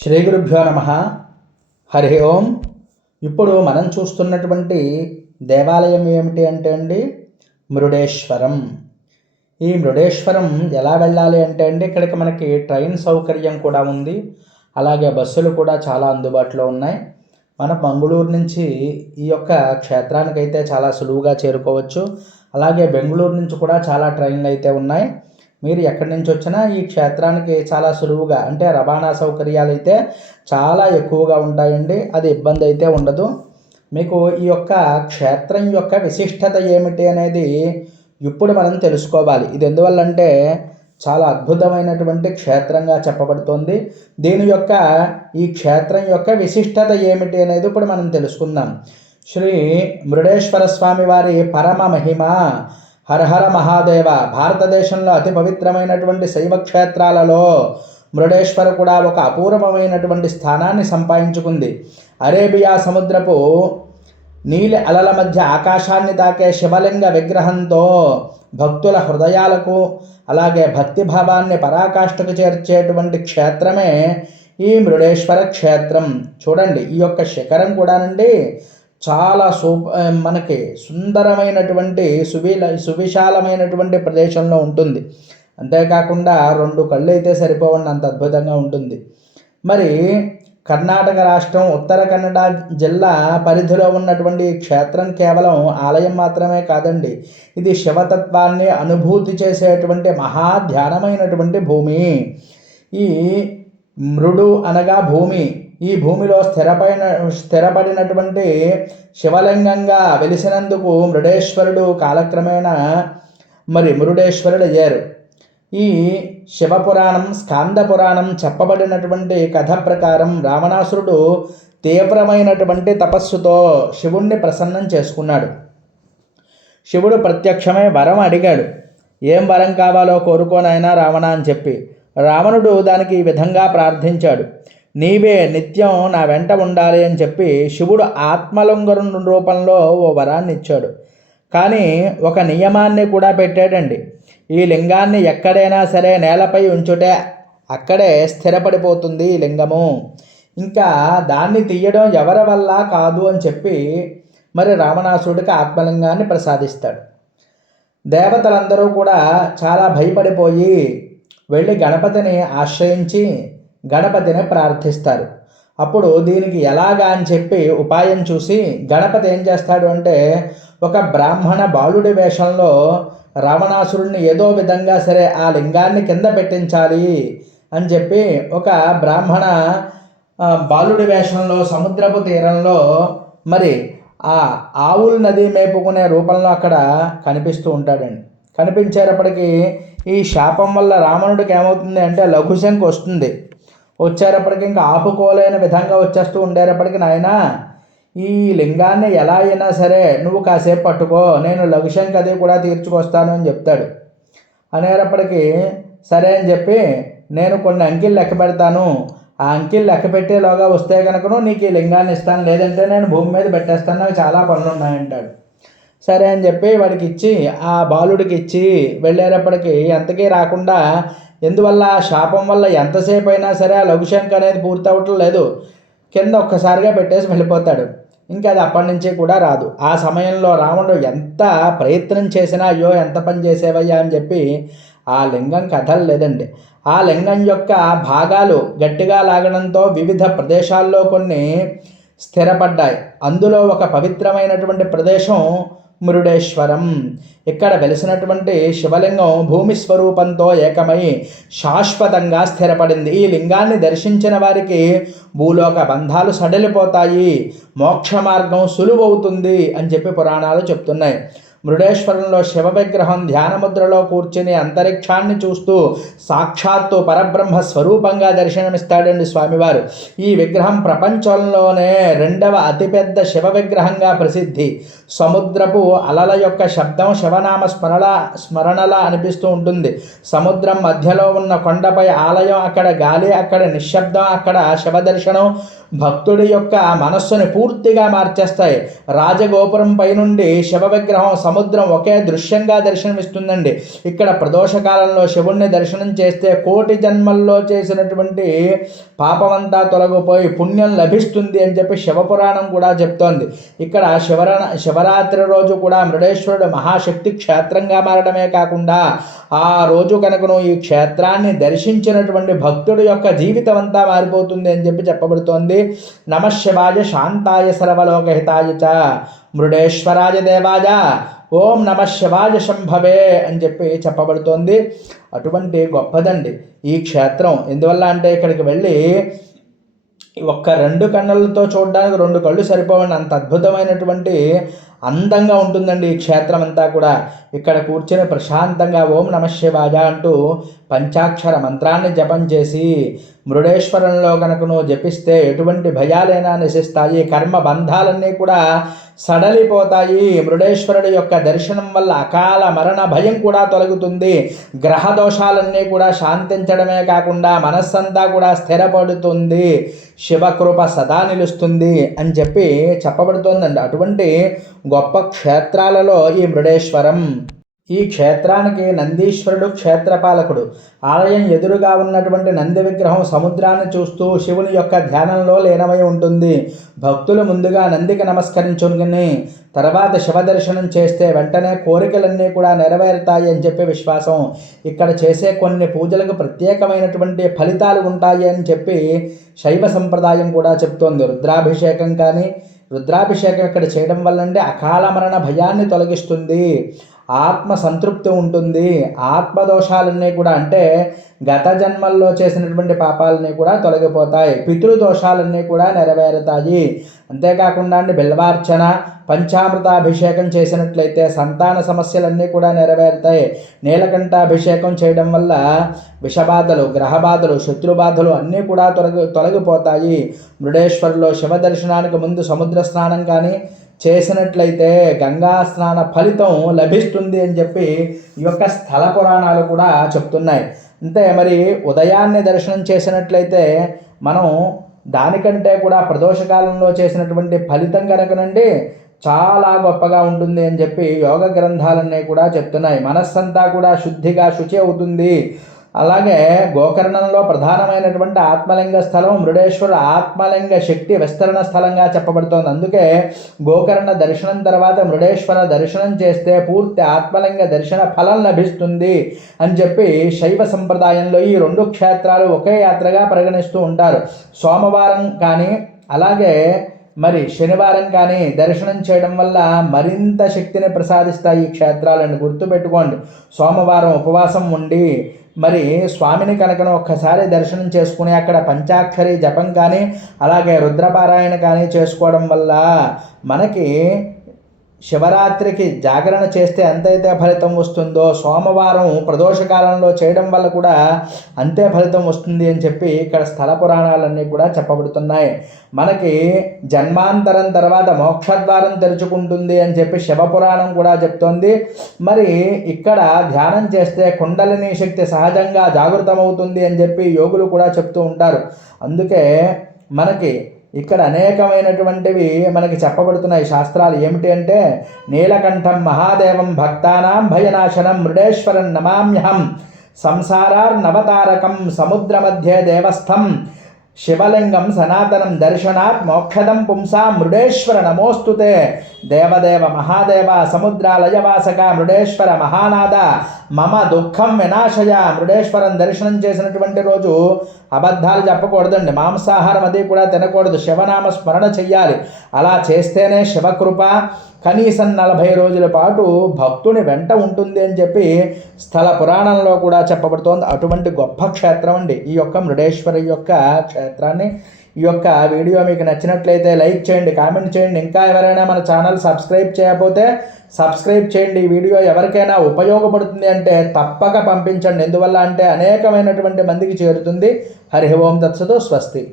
శ్రీ గురుభ్యో నమ. హరి ఓం. ఇప్పుడు మనం చూస్తున్నటువంటి దేవాలయం ఏమిటి అంటే అండి మృడేశ్వరం. ఈ మృడేశ్వరం ఎలా వెళ్ళాలి అంటే అండి ఇక్కడికి మనకి ట్రైన్ సౌకర్యం కూడా ఉంది, అలాగే బస్సులు కూడా చాలా అందుబాటులో ఉన్నాయి. మన మంగళూరు నుంచి ఈ యొక్క క్షేత్రానికి అయితే చాలా సులువుగా చేరుకోవచ్చు. అలాగే బెంగళూరు నుంచి కూడా చాలా ట్రైన్లు అయితే ఉన్నాయి. మీరు ఎక్కడి నుంచి వచ్చినా ఈ క్షేత్రానికి చాలా సులువుగా అంటే రవాణా సౌకర్యాలు అయితే చాలా ఎక్కువగా ఉంటాయండి. అది ఇబ్బంది అయితే ఉండదు. మీకు ఈ యొక్క క్షేత్రం యొక్క విశిష్టత ఏమిటి అనేది ఇప్పుడు మనం తెలుసుకోవాలి. ఇది ఎందువల్లంటే చాలా అద్భుతమైనటువంటి క్షేత్రంగా చెప్పబడుతోంది. ఈ క్షేత్రం యొక్క విశిష్టత ఏమిటి అనేది ఇప్పుడు మనం తెలుసుకుందాం. శ్రీ మృడేశ్వర స్వామి వారి పరమ మహిమ. హరహర మహాదేవ. భారతదేశంలో అతి పవిత్రమైనటువంటి శైవ క్షేత్రాలలో మృడేశ్వర కూడా ఒక అపూర్వమైనటువంటి స్థానాన్ని సంపాదించుకుంది. అరేబియా సముద్రపు నీలి అలల మధ్య ఆకాశాన్ని తాకే శివలింగ విగ్రహంతో భక్తుల హృదయాలకు అలాగే భక్తిభావాన్ని పరాకాష్ఠకు చేర్చేటువంటి క్షేత్రమే ఈ మృడేశ్వర క్షేత్రం. చూడండి, ఈ యొక్క శిఖరం కూడానండి చాలా మనకి సుందరమైనటువంటి సువిశాలమైనటువంటి ప్రదేశంలో ఉంటుంది. అంతేకాకుండా 2 కళ్ళు అయితే సరిపోవండి, అంత అద్భుతంగా ఉంటుంది. మరి కర్ణాటక రాష్ట్రం ఉత్తర కన్నడ జిల్లా పరిధిలో ఉన్నటువంటి క్షేత్రం కేవలం ఆలయం మాత్రమే కాదండి, ఇది శివతత్వాన్ని అనుభూతి చేసేటువంటి మహాధ్యానమైనటువంటి భూమి. ఈ మృడు అనగా భూమి. ఈ భూమిలో స్థిరపడినటువంటి శివలింగంగా వెలిసినందుకు మృడేశ్వరుడు కాలక్రమేణా మృడేశ్వరుడు అయ్యారు. ఈ శివపురాణం స్కాంద పురాణం చెప్పబడినటువంటి కథ ప్రకారం రావణాసురుడు తీవ్రమైనటువంటి తపస్సుతో శివుణ్ణి ప్రసన్నం చేసుకున్నాడు. శివుడు ప్రత్యక్షమై వరం అడిగాడు. ఏం వరం కావాలో కోరుకోనైనా రావణ అని చెప్పి. రావణుడు దానికి ఈ విధంగా ప్రార్థించాడు. నీవే నిత్యం నా వెంట ఉండాలి అని చెప్పి శివుడు ఆత్మలింగం రూపంలో ఓ వరాన్ని ఇచ్చాడు. కానీ ఒక నియమాన్ని కూడా పెట్టాడండి. ఈ లింగాన్ని ఎక్కడైనా సరే నేలపై ఉంచుటే అక్కడే స్థిరపడిపోతుంది ఈ లింగము. ఇంకా దాన్ని తీయడం ఎవరి వల్ల కాదు అని చెప్పి రావణాసురుడికి ఆత్మలింగాన్ని ప్రసాదిస్తాడు. దేవతలందరూ కూడా చాలా భయపడిపోయి వెళ్ళి గణపతిని ఆశ్రయించి గణపతిని ప్రార్థిస్తారు. అప్పుడు దీనికి ఎలాగా అని చెప్పి ఉపాయం చూసి గణపతి ఏం చేస్తాడు అంటే ఒక బ్రాహ్మణ బాలుడి వేషంలో రావణాసురుడిని ఏదో విధంగా సరే ఆ లింగాన్ని కింద పెట్టించాలి అని చెప్పి ఒక బ్రాహ్మణ బాలుడి వేషంలో సముద్రపు తీరంలో ఆ ఆవుల నది మేపుకునే రూపంలో అక్కడ కనిపిస్తూ ఉంటాడండి. కనిపించేటప్పటికీ ఈ శాపం వల్ల రావణుడికి ఏమవుతుంది అంటే లఘుశంక వస్తుంది. వచ్చేటప్పటికి ఇంకా ఆపుకోలేని విధంగా వచ్చేస్తూ ఉండేటప్పటికి నాయనా ఈ లింగాన్ని ఎలా అయినా సరే నువ్వు కాసేపు పట్టుకో, నేను లఘుశంక అది కూడా తీర్చుకొస్తాను అని చెప్తాడు. అనేటప్పటికీ సరే అని చెప్పి నేను కొన్ని అంకెలు లెక్క పెడతాను, ఆ అంకెలు లెక్క పెట్టేలోగా వస్తే కనుకను నీకు ఈ లింగాన్ని ఇస్తాను, లేదంటే నేను భూమి మీద పెట్టేస్తాను, నాకు చాలా పనులు ఉన్నాయంటాడు. సరే అని చెప్పి వాడికి ఇచ్చి ఆ బాలుడికి ఇచ్చి వెళ్ళేటప్పటికి ఎంతకీ రాకుండా, ఎందువల్ల శాపం వల్ల ఎంతసేపు అయినా సరే ఆ లఘుశంక అనేది పూర్తి అవ్వటం లేదు, కింద ఒక్కసారిగా పెట్టేసి వెళ్ళిపోతాడు. ఇంకా అది అప్పటి నుంచి కూడా రాదు. ఆ సమయంలో రావణుడు ఎంత ప్రయత్నం చేసినా అయ్యో ఎంత పని చేసేవయ్యా అని చెప్పి ఆ లింగం కదలలేదండి. ఆ లింగం యొక్క భాగాలు గట్టిగా లాగడంతో వివిధ ప్రదేశాల్లో కొన్ని స్థిరపడ్డాయి. అందులో ఒక పవిత్రమైనటువంటి ప్రదేశం మృడేశ్వరం. ఇక్కడ వెలిసినటువంటి శివలింగం భూమి స్వరూపంతో ఏకమై శాశ్వతంగా స్థిరపడింది. ఈ లింగాన్ని దర్శించిన వారికి భూలోక బంధాలు సడలిపోతాయి, మోక్ష మార్గం సులువవుతుంది అని చెప్పి పురాణాలు చెప్తున్నాయి. మృడేశ్వరంలో శివ విగ్రహం ధ్యానముద్రలో కూర్చుని అంతరిక్షాన్ని చూస్తూ సాక్షాత్తు పరబ్రహ్మ స్వరూపంగా దర్శనమిస్తాడండి స్వామివారు. ఈ విగ్రహం ప్రపంచంలోనే 2వ అతిపెద్ద శివ విగ్రహంగా ప్రసిద్ధి. సముద్రపు అలల యొక్క శబ్దం శివనామ స్మరణలా అనిపిస్తూ ఉంటుంది. సముద్రం మధ్యలో ఉన్న కొండపై ఆలయం, అక్కడ గాలి, అక్కడ నిశ్శబ్దం, అక్కడ శివ దర్శనం భక్తుడి యొక్క మనస్సుని పూర్తిగా మార్చేస్తాయి. రాజగోపురం పై నుండి శివ విగ్రహం సముద్రం ఒకే దృశ్యంగా దర్శనమిస్తుందండి. ఇక్కడ ప్రదోషకాలంలో శివుణ్ణి దర్శనం చేస్తే కోటి జన్మల్లో చేసినటువంటి పాపమంతా తొలగిపోయి పుణ్యం లభిస్తుంది అని చెప్పి శివపురాణం కూడా చెప్తోంది. ఇక్కడ శివరాత్రి రోజు కూడా మృడేశ్వరుడు మహాశక్తి క్షేత్రంగా మారడమే కాకుండా ఆ రోజు కనుకను ఈ క్షేత్రాన్ని దర్శించినటువంటి భక్తుడి యొక్క జీవితం అంతా మారిపోతుంది అని చెప్పి చెప్పబడుతోంది. నమః శివాయ శాంతాయ సర్వలోకహితాయ చ మృడేశ్వరాయ దేవాయ ఓం నమః శివాయ శంభవే అని చెప్పి చెప్పబడుతోంది. అటువంటి గొప్పదండి ఈ క్షేత్రం. ఎందువల్ల అంటే ఇక్కడికి వెళ్ళి ఒక్క 2 కన్నులతో చూడడానికి 2 కళ్ళు సరిపోవండి, అంత అద్భుతమైనటువంటి అందంగా ఉంటుందండి ఈ క్షేత్రం అంతా కూడా. ఇక్కడ కూర్చొని ప్రశాంతంగా ఓం నమః శివాయ అంటూ పంచాక్షర మంత్రాన్ని జపం చేసి మృడేశ్వరంలో కనుకను జపిస్తే ఎటువంటి భయాలైనా నశిస్తాయి, కర్మ బంధాలన్నీ కూడా సడలిపోతాయి. మృడేశ్వరుడి యొక్క దర్శనం వల్ల అకాల మరణ భయం కూడా తొలగుతుంది, గ్రహ దోషాలన్నీ కూడా శాంతించడమే కాకుండా మనస్సంతా కూడా స్థిరపడుతుంది, శివకృప సదా నిలుస్తుంది అని చెప్పి చెప్పబడుతోందండి. అటువంటి గొప్ప క్షేత్రాలలో ఈ మృడేశ్వరం. ఈ క్షేత్రానికి నందీశ్వరుడు క్షేత్రపాలకుడు. ఆలయం ఎదురుగా ఉన్నటువంటి నంది విగ్రహం సముద్రాన్ని చూస్తూ శివుని యొక్క ధ్యానంలో లీనమై ఉంటుంది. భక్తులు ముందుగా నందికి నమస్కరించుకుని తర్వాత శివ దర్శనం చేస్తే వెంటనే కోరికలన్నీ కూడా నెరవేరుతాయి అని చెప్పి విశ్వాసం. ఇక్కడ చేసే కొన్ని పూజలకు ప్రత్యేకమైనటువంటి ఫలితాలు ఉంటాయి అని చెప్పి శైవ సంప్రదాయం కూడా చెప్తోంది. రుద్రాభిషేకం కానీ, రుద్రాభిషేకం ఇక్కడ చేయడం వల్లంటే అకాల మరణ భయాన్ని తొలగిస్తుంది, ఆత్మ సంతృప్తి ఉంటుంది, ఆత్మదోషాలన్నీ కూడా అంటే గత జన్మల్లో చేసినటువంటి పాపాలన్నీ కూడా తొలగిపోతాయి, పితృదోషాలన్నీ కూడా నెరవేరుతాయి. అంతేకాకుండా బిల్వార్చన పంచామృతాభిషేకం చేసినట్లయితే సంతాన సమస్యలన్నీ కూడా నెరవేరుతాయి. నీలకంఠాభిషేకం చేయడం వల్ల విషబాధలు, గ్రహబాధలు, శత్రుబాధలు అన్నీ కూడా తొలగిపోతాయి. మృడేశ్వర్లో శివ దర్శనానికి ముందు సముద్ర స్నానం కానీ చేసినట్లయితే గంగా స్నాన ఫలితం లభిస్తుంది అని చెప్పి ఈ యొక్క స్థల పురాణాలు కూడా చెప్తున్నాయి. అంతే మరి ఉదయాన్నే దర్శనం చేసినట్లయితే మనం దానికంటే కూడా ప్రదోషకాలంలో చేసినటువంటి ఫలితం కనుకనండి చాలా గొప్పగా ఉంటుంది అని చెప్పి యోగ గ్రంథాలన్నీ కూడా చెప్తున్నాయి. మనస్సంతా కూడా శుద్ధిగా శుచి అవుతుంది. అలాగే గోకర్ణంలో ప్రధానమైనటువంటి ఆత్మలింగ స్థలం మృడేశ్వర ఆత్మలింగ శక్తి విస్తరణ స్థలంగా చెప్పబడుతోంది. అందుకే గోకర్ణ దర్శనం తర్వాత మృడేశ్వర దర్శనం చేస్తే పూర్తి ఆత్మలింగ దర్శన ఫలం లభిస్తుంది అని చెప్పి శైవ సంప్రదాయంలో ఈ 2 క్షేత్రాలు ఒకే యాత్రగా పరిగణిస్తూ ఉంటారు. సోమవారం కానీ అలాగే మరి శనివారం కానీ దర్శనం చేయడం వల్ల మరింత శక్తిని ప్రసాదిస్తాయి ఈ క్షేత్రాలను గుర్తుపెట్టుకోండి. సోమవారం ఉపవాసం ఉండి మరి స్వామిని కనుకను ఒక్కసారి దర్శనం చేసుకుని అక్కడ పంచాక్షరి జపం కానీ అలాగే రుద్రపారాయణ కానీ చేసుకోవడం వల్ల మనకి శివరాత్రికి జాగరణ చేస్తే ఎంతైతే ఫలితం వస్తుందో సోమవారం ప్రదోషకాలంలో చేయడం వల్ల కూడా అంతే ఫలితం వస్తుంది అని చెప్పి ఇక్కడ స్థల పురాణాలన్నీ కూడా చెప్పబడుతున్నాయి. మనకి జన్మాంతరం తర్వాత మోక్షద్వారం తెరుచుకుంటుంది అని చెప్పి శివపురాణం కూడా చెప్తోంది. మరి ఇక్కడ ధ్యానం చేస్తే కుండలిని శక్తి సహజంగా జాగృతమవుతుంది అని చెప్పి యోగులు కూడా చెప్తూ ఉంటారు. అందుకే మనకి ఇక్కడ అనేకమైనటువంటివి మనకి చెప్పబడుతున్నాయి శాస్త్రాలు. ఏమిటి అంటే నీలకంఠం మహాదేవం భక్తానాం భయనాశనం మృడేశ్వరం నమామ్యహం సంసారార్నవతారకం సముద్ర మధ్య దేవస్థం శివలింగం సనాతనం దర్శనాత్ మోక్షదం పుంసా మృడేశ్వర నమోస్తుతే దేవదేవ మహాదేవ సముద్రాలయవాసక మృడేశ్వర మహానాద మమ దుఃఖం వినాశయ. మృడేశ్వరం దర్శనం చేసినటువంటి రోజు అబద్ధాలు చెప్పకూడదండి, మాంసాహారం అది కూడా తినకూడదు, శివనామ స్మరణ చెయ్యాలి. అలా చేస్తేనే శివకృప కనీసం 40 రోజుల పాటు భక్తుని వెంట ఉంటుంది అని చెప్పి స్థల పురాణంలో కూడా చెప్పబడుతోంది. అటువంటి గొప్ప క్షేత్రం అండి ఈ యొక్క మృడేశ్వరి యొక్క క్షేత్రాన్ని. ఈ యొక్క వీడియో మీకు నచ్చినట్లయితే లైక్ చేయండి, కామెంట్ చేయండి. ఇంకా ఎవరైనా మన ఛానల్ సబ్స్క్రైబ్ చేయకపోతే సబ్స్క్రైబ్ చేయండి. ఈ వీడియో ఎవరికైనా ఉపయోగపడుతుంది అంటే తప్పక పంపించండి. ఎందువల్ల అంటే అనేకమైనటువంటి మందికి చేరుతుంది. హరి ఓం తత్సతు స్వస్తి.